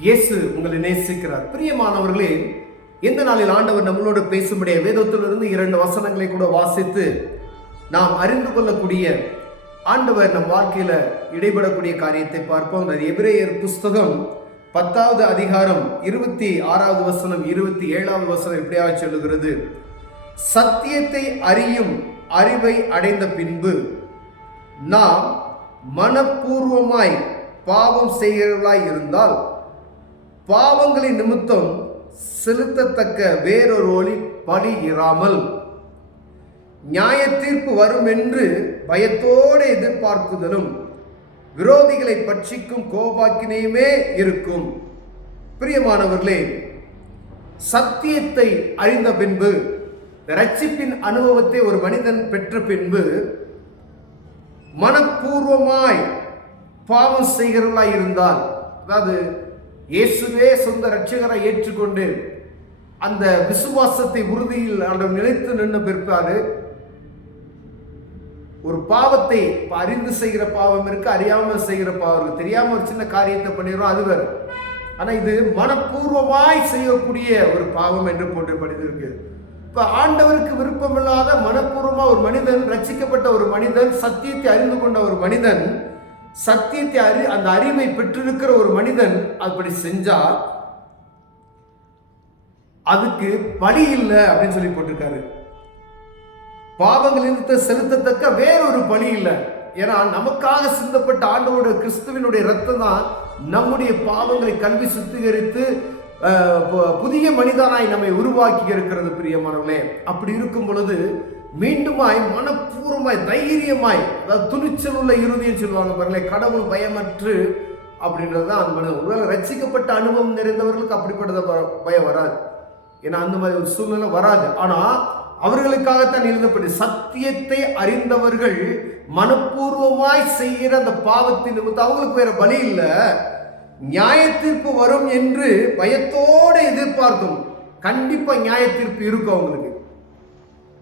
இயேசு உங்களை நேசிக்கிறார். பிரியமானவர்களே, இந்த நாளில் ஆண்டவர் நம்மளோடு பேசும்படிய வேதத்திலிருந்து 2 வசனங்களை கூட வாசித்து நாம் அறிந்து கொள்ளக்கூடிய, ஆண்டவர் நம் வாழ்க்கையில இடைபடக்கூடிய காரியத்தை பார்ப்போம். எபிரேயர் புஸ்தகம் 10வது அதிகாரம் 26வது வசனம் 27வது வசனம் இப்படியாக சொல்லுகிறது: சத்தியத்தை அறியும் அறிவை அடைந்த பின்பு நாம் மனப்பூர்வமாய் பாவம் செய்கிறவர்களாய் இருந்தால் பாவங்களின் நிமித்தம் செலுத்தத்தக்க வேறொரு பலி இராமல் நியாய தீர்ப்பு வரும் என்று பயத்தோடு எதிர்பார்க்குதலும் விரோதிகளை பட்சிக்கும் கோபாக்கினையுமே இருக்கும். பிரியமானவர்களே, சத்தியத்தை அறிந்த பின்பு, இரட்சிப்பின் அனுபவத்தை ஒரு மனிதன் பெற்ற பின்பு மனப்பூர்வமாய் பாவம் செய்கிறவர்களாய் இருந்தால், அதாவது இயேசுவே சொந்த இரட்சகரை ஏற்றுக்கொண்டு அந்த விசுவாசத்தை உறுதியில் அவர் நிலைத்து நின்று பிற்பாடு ஒரு பாவத்தை அறிந்து செய்கிற பாவம் இருக்கு, அறியாமல் செய்கிற பாவம் இருக்கு. தெரியாம ஒரு சின்ன காரியத்தை பண்ணிடுறோம், அது வேறு. ஆனா இது மனப்பூர்வமாய் செய்யக்கூடிய ஒரு பாவம் என்று போட்டு படித்திருக்கு. இப்ப ஆண்டவருக்கு விருப்பமில்லாத மனப்பூர்வமா ஒரு மனிதன், ரட்சிக்கப்பட்ட ஒரு மனிதன், சத்தியத்தை அறிந்து கொண்ட ஒரு மனிதன், சத்தியத்தை அந்த அறிவை பெற்றிருக்கிற ஒரு மனிதன் அப்படி செஞ்சா அதுக்கு பலி இல்லை அப்படின்னு சொல்லி போட்டிருக்காரு. பாவங்களிலிருந்து செலுத்தத்தக்க வேறொரு பலி இல்லை. ஏன்னா நமக்காக சிந்தப்பட்ட ஆண்டவருடைய கிறிஸ்துவினுடைய ரத்தம் தான் நம்முடைய பாவங்களை கல்வி சுத்திகரித்து புதிய மனிதனாய் நம்மை உருவாக்கி இருக்கிறது. பிரியமானவர்களே, அப்படி இருக்கும் பொழுது மீண்டுமாய் மனப்பூர்வமாய் தைரியமாய், அதாவது துணிச்சல் உள்ள இறுதியும் சொல்லுவாங்க பாருங்களேன், கடவுள் பயமற்று அப்படின்றது தான் அந்த மனிதன். ஒருவேளை ரட்சிக்கப்பட்ட அனுபவம் நிறைந்தவர்களுக்கு அப்படிப்பட்ட பயம் வராது, ஏன்னா அந்த மாதிரி ஒரு சூழ்நிலை வராது. ஆனா அவர்களுக்காகத்தான் எழுதப்படி சத்தியத்தை அறிந்தவர்கள் மனப்பூர்வமாய் செய்கிற அந்த பாவத்தின் நிமித்தம் அவங்களுக்கு வேற பலி இல்லை, நியாய தீர்ப்பு வரும் என்று பயத்தோடு எதிர்பார்க்கும். கண்டிப்பா நியாய தீர்ப்பு இருக்கும் அவங்களுக்கு.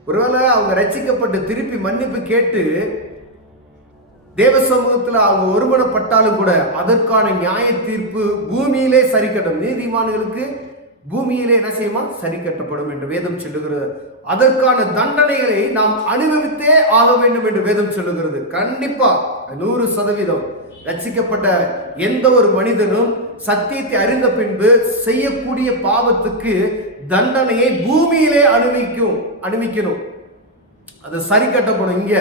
ஒருவேளை அவங்க ரட்சிக்கப்பட்டு திருப்பி மன்னிப்பு கேட்டு தேவ சமூகத்தில் அவங்க ஒருமனப்பட்டாலும் கூட அதற்கான நியாய தீர்ப்பு பூமியிலே சரி கட்டும். நீதிமான்களுக்கு பூமியிலே என்ன செய்யுமா? சரி கட்டப்படும் என்று வேதம் சொல்லுகிறது. அதற்கான தண்டனைகளை நாம் அனுபவித்தே ஆக வேண்டும் என்று வேதம் சொல்லுகிறது. கண்டிப்பா 100% ரட்சிக்கப்பட்ட எந்த ஒரு மனிதனும் சத்தியத்தை அறிந்த பின்பு செய்யக்கூடிய பாவத்துக்கு தண்டனையை பூமியிலே அனுபவிக்கணும். அது சரி கட்டப்படும் இங்க.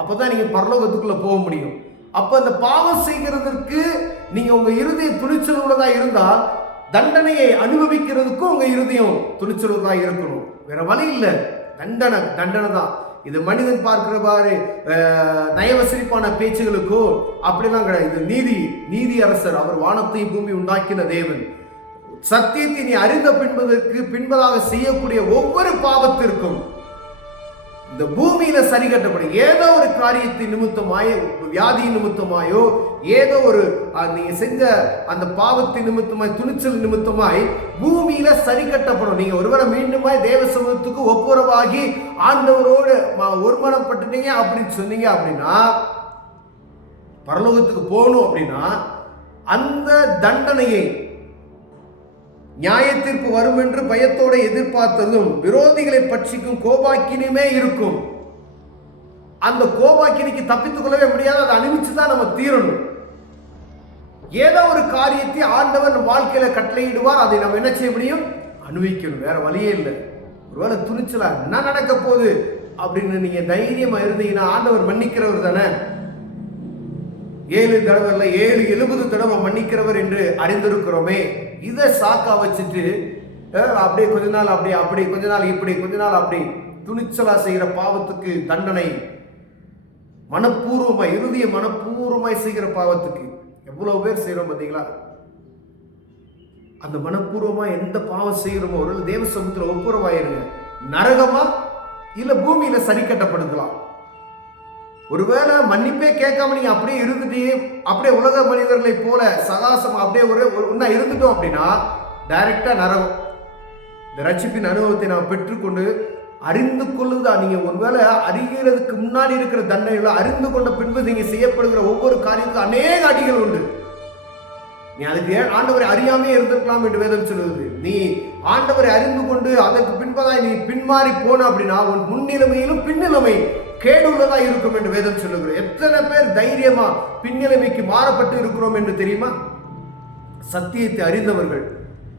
அப்பதான் நீங்க பரலோகத்துக்குள்ள போக முடியும். அப்ப அந்த பாவம் செய்கிறதற்கு நீங்க உங்க இருதயம் துணிச்சல் உள்ளதா இருந்தால் தண்டனையை அனுபவிக்கிறதுக்கும் உங்க இருதயம் துணிச்சல் உள்ளதா இருக்கணும். வேற வழி இல்லை. தண்டனை தான் இது. மனிதன் பார்க்கிறவாறு நயவசரிப்பான பேச்சுகளுக்கோ அப்படிலாம் கிடையாது. இது நீதி அரசர், அவர் வானத்தையும் பூமி உண்டாக்கின தேவன். சத்தியத்தை நீ அறிந்த பின்பதாக செய்யக்கூடிய ஒவ்வொரு பாவத்திற்கும் இந்த பூமியில சரி கட்டப்படும். ஏதோ ஒரு காரியத்தின் நிமித்தமாயோ, வியாதி நிமித்தமாயோ, ஏதோ ஒரு நீங்க செஞ்ச அந்த பாவத்தின் நிமித்தமாய், துணிச்சல் நிமித்தமாய் பூமியில சரி கட்டப்படும். நீங்க ஒருவரை மீண்டுமாய் தேவ சமூகத்துக்கு ஒப்புரவாகி ஆண்டவரோடு ஒருமனப்பட்டுட்டீங்க அப்படின்னு சொன்னீங்க அப்படின்னா, பரலோகத்துக்கு போகணும் அப்படின்னா அந்த தண்டனையை, நியாய தீர்ப்பு வரும் என்று பயத்தோடு எதிர்பார்த்ததும் விரோதிகளை பட்சிக்கும் கோபாக்கினியுமே இருக்கும். அந்த கோபாக்கினிக்கு தப்பித்துக் கொள்ளவே முடியாது. அதை அனுபவிச்சுதான் நம்ம தீரணும். ஏதோ ஒரு காரியத்தை ஆண்டவர் வாழ்க்கையில கட்டளையிடுவார், அதை நம்ம என்ன செய்ய முடியும்? அனுபவிக்கணும். வேற வழியே இல்லை. ஒருவேளை துணிச்சலா என்ன நடக்க போகுது அப்படின்னு நீங்க தைரியமா இருந்தீங்கன்னா ஆண்டவர் மன்னிக்கிறவர் தானே. 7 தடவை இல்லை, 70 தடவை மன்னிக்கிறவர் என்று அறிந்திருக்கிறோமே. இதை சாக்கா வச்சுட்டு அப்படியே கொஞ்ச நாள் அப்படி கொஞ்ச நாள் இப்படி கொஞ்ச நாள் அப்படி துணிச்சலா செய்கிற பாவத்துக்கு தண்டனை, மனப்பூர்வமாய் இறுதிய மனப்பூர்வமாய் செய்கிற பாவத்துக்கு எவ்வளவு பேர் செய்யறோம் பார்த்தீங்களா? அந்த மனப்பூர்வமா எந்த பாவம் செய்யறோமோ ஒரு தேவ சமூகத்தில் ஒப்புரவாயிருங்க. நரகமா இல்ல பூமியில சரி கட்டப்படுத்தலாம். ஒருவேளை மன்னிப்பே கேட்காம நீங்க அப்படியே இருந்துட்டு அப்படியே உலக மனிதர்களை போல சகாசம் அப்படியே ஒன்னா இருந்துட்டோம் அப்படின்னா டைரக்டா நரகம். இந்த ரட்சிப்பின் அனுபவத்தை நாம் பெற்றுக்கொண்டு அறிந்து கொள்ளுதான். நீங்க ஒருவேளை அறிகிறதுக்கு முன்னாடி இருக்கிற தண்டனைகளை அறிந்து கொண்ட பின்பு நீங்க செய்யப்படுகிற ஒவ்வொரு காரியத்துக்கும் அநேக அடிகள் உண்டு. நீ அதுக்கு ஆண்டவரை அறியாமே இருந்திருக்கலாம் என்று வேதம் சொல்லுது. நீ ஆண்டவரை அறிந்து கொண்டு அதற்கு பின்பதாய் நீ பின்மாறி போன அப்படின்னா உன் முன்னிலைமையிலும் பின்னிலைமை கேடுள்ளதா இருக்கும் என்று வேதம் சொல்லுகிறோம். எத்தனை பேர் தைரியமா பின்னிலைமைக்கு மாறப்பட்டு இருக்கிறோம் என்று தெரியுமா? சத்தியத்தை அறிந்தவர்கள்,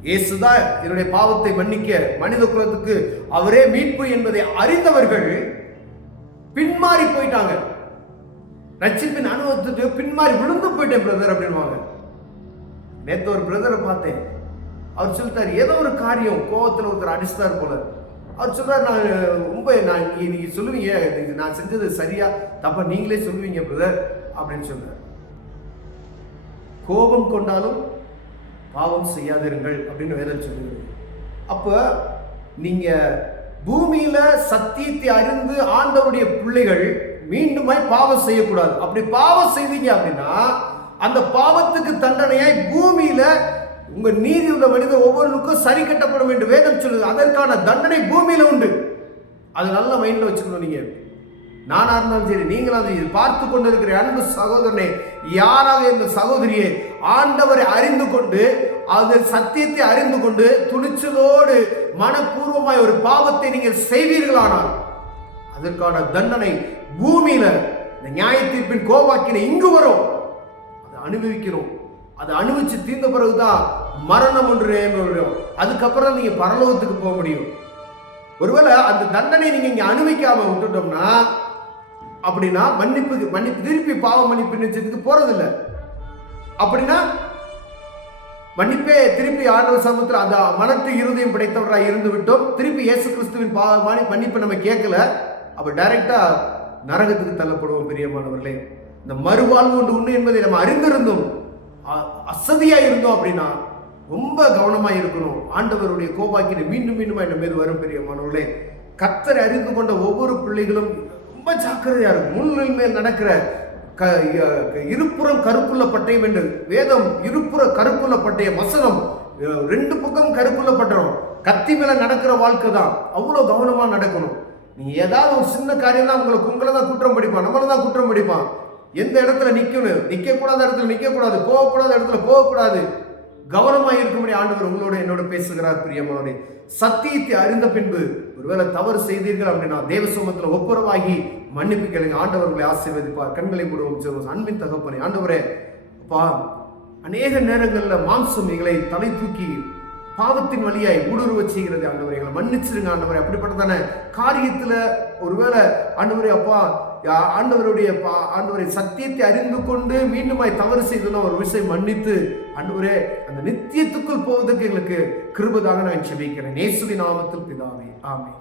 இயேசுதான் என்னுடைய பாவத்தை மன்னிக்க மனித குலத்துக்கு அவரே மீட்பு என்பதை அறிந்தவர்கள் பின்மாறி போயிட்டாங்க. ரட்சிப்பின் அனுபவத்துக்கு பின்மாறி விழுந்து போயிட்டேன் பிரதர் அப்படின்வாங்க. நேற்று ஒரு பிரதரை பார்த்தேன். அவர் சொல்லிட்டார், ஏதோ ஒரு காரியம் கோவத்தில் ஒருத்தர் அடிச்சுட்டார் போல. அவர் சொல்றாரு, நீங்க சொல்லுவீங்க நான் செஞ்சது சரியா தப்பா நீங்களே சொல்லுவீங்க பிரதர் அப்படின்னு சொல்றாரு. கோபம் கொண்டாலும் பாவம் செய்யாதிருங்கள் அப்படின்னு வேதம் சொல்லுங்க. அப்ப நீங்க பூமியில சத்தியத்தை அறிந்து ஆண்டவருடைய பிள்ளைகள் மீண்டுமாய் பாவம் செய்யக்கூடாது. அப்படி பாவம் செய்தீங்க அப்படின்னா அந்த பாவத்துக்கு தண்டனையாய் பூமியில உங்க நீதி உள்ள மனிதர் ஒவ்வொருக்கும் சரி கட்டப்படும் என்று வேதம் சொல்லுது. அதற்கான தண்டனை பூமியில உண்டு. அது நல்ல மைண்ட்ல வச்சுக்கணும். நீங்க நானா இருந்தாலும் சரி, நீங்களாம் சரி, பார்த்து கொண்டு இருக்கிற அன்பு சகோதரனே, யாராக இருந்த சகோதரியே, ஆண்டவரை அறிந்து கொண்டு அது சத்தியத்தை அறிந்து கொண்டு துணிச்சலோடு மனப்பூர்வமாய் ஒரு பாவத்தை நீங்கள் செய்வீர்களானால் அதற்கான தண்டனை பூமியில இந்த நியாய தீர்ப்பின் கோபாக்கினை இங்கு வரும். அதை அனுபவிக்கிறோம். அதை அனுபவிச்சு தீர்ந்த பிறகுதான் மரணம் ஒன்று வரும். அதுக்கப்புறம் நீங்க பரலோகத்துக்கு போக முடியும். ஒருவேளை அந்த தண்டனை நீங்க இங்க அனுபவிக்காம விட்டுட்டோம்னா அப்படின்னா மன்னிப்பு திருப்பி பாவ மன்னிப்பு நிச்சயத்துக்கு போறதில்லை. அப்படின்னா மன்னிப்பே திருப்பி ஆண்டவர் சமூகத்தில் அந்த மனத்து இருதயம் படைத்தவராக இருந்து விட்டோம். திருப்பி இயேசு கிறிஸ்துவின் மன்னிப்பு நம்ம கேட்கல. அப்ப டைரக்டா நரகத்துக்கு தள்ளப்படுவோம். பிரியமானவர்களே, இந்த மறுவாழ்வு ஒன்று உண்டு என்பதை நம்ம அறிந்திருந்தோம், அசதியா இருந்தோம் அப்படின்னா ரொம்ப கவனமா இருக்கணும். ஆண்டவருடைய கோபாக்கினை மீண்டும் மீண்டும் நம்ம மீது வரும். பிரியமானவர்களே, கர்த்தரை அறிந்து கொண்ட ஒவ்வொரு பிள்ளைகளும் ரொம்ப ஜாக்கிரதையா இருக்கும். முன்னில் மேல் நடக்கிற இருபுறம் கருப்புள்ள பட்டயம் என்று வேதம், இருபுற கருப்புள்ள பட்டயம் வசனம், ரெண்டு பக்கம் கருப்புள்ள பட்டயம். கத்தி மேல நடக்கிற வாழ்க்கை தான். அவ்வளவு கவனமா நடக்கணும். நீங்க ஏதாவது ஒரு சின்ன காரியம் தான் உங்களை தான் குற்றம் படிப்பான், நம்மள தான் குற்றம் படிப்பான். எந்த இடத்துல நிக்கணும், நிக்க கூடாத இடத்துல நிக்க கூடாது, போகக்கூடாத இடத்துல போகக்கூடாது. கவனமா இருக்கும்படி ஆண்டவர் உங்களோட என்னோட பேசுகிறார். பிரியமானவரே, சத்தியத்தை அறிந்த பின்பு ஒருவேளை தவறு செய்தீர்கள் அப்படின்னா தேவ சமூகத்தில் ஒப்புரவாகி மன்னிப்பு கேளுங்க. ஆண்டவர்களை ஆசீர்வதிப்பார். கண்களை மூடுவோம். அன்பின் தகப்பனே, ஆண்டவரே அப்பா, அநேக நேரங்களில் மாம்சம் எங்களை தலை தூக்கி பாவத்தின் வழியாய் ஊடுருவ செய்கிறது. ஆண்டவரை எங்களை மன்னிச்சிருங்க ஆண்டவரை. அப்படிப்பட்டதான காரியத்துல ஒருவேளை ஆண்டவரே அப்பா, ஆண்டவரை சத்தியத்தை அறிந்து கொண்டு மீண்டுமாய் தவறு செய்தோம்னா ஒரு விஷயம் மன்னித்து ஆண்டவரே அந்த நித்தியத்துக்குள் போவதற்கு எங்களுக்கு கிருபையாக நான் ஜெபிக்கிறேன். இயேசுவின் நாமத்தில் பிதாவே, ஆமென்.